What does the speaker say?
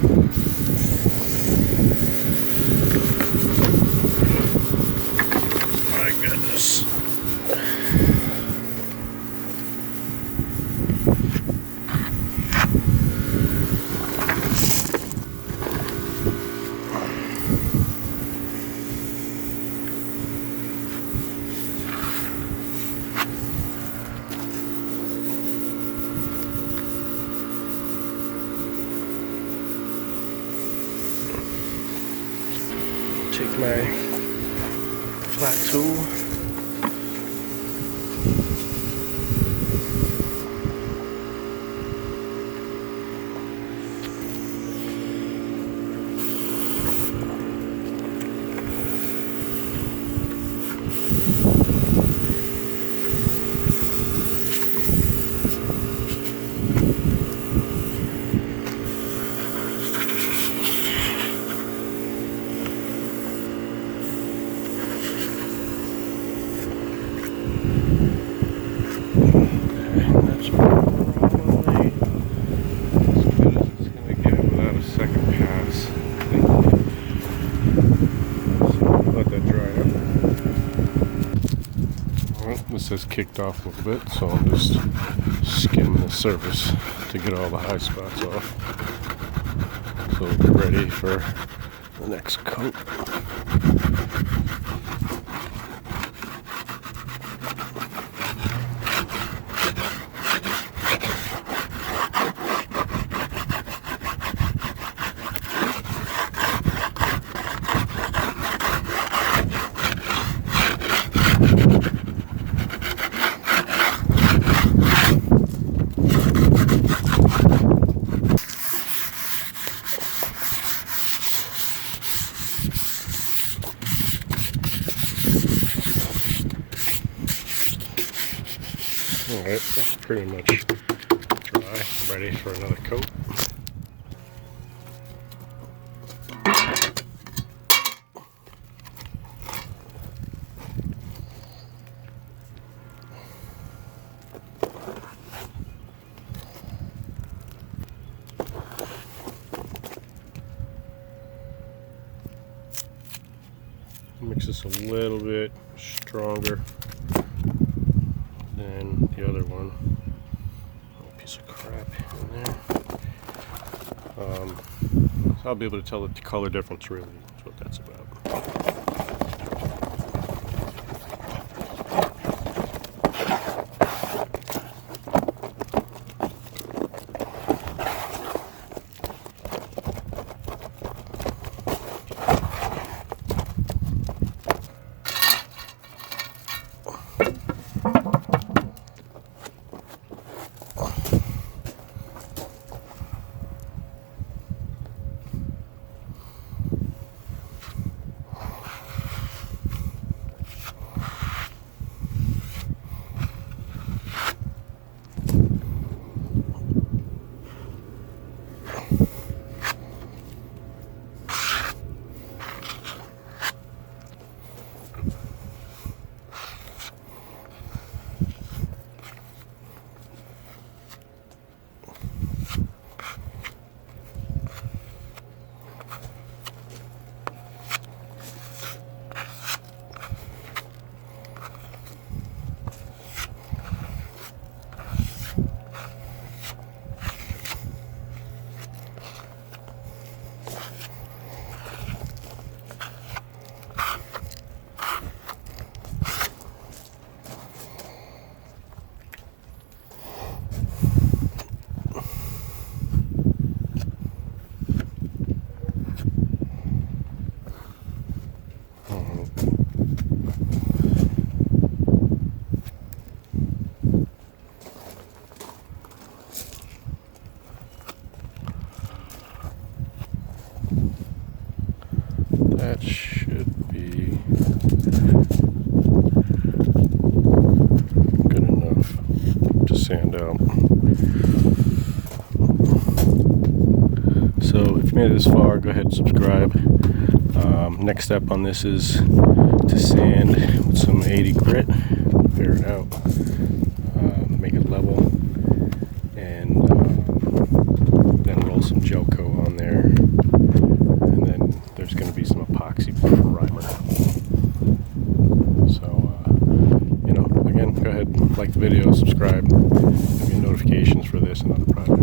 My goodness. Take my flat tool. That's probably as good as it's going to get without a second pass. So let that dry up. Well, this has kicked off a little bit, so I'll just skim the surface to get all the high spots off. So we'll get ready for the next coat. Alright, that's pretty much dry, ready for another coat. Makes this a little bit stronger than the other one. Oh, piece of crap in there. So I'll be able to tell the color difference really. That's what that's about. That should be good enough to sand out. So if you made it this far, go ahead and subscribe. Next step on this is to sand with some 80 grit, bear it out, make it level, and then roll some gel coat on there video, subscribe, give me notifications for this and other projects.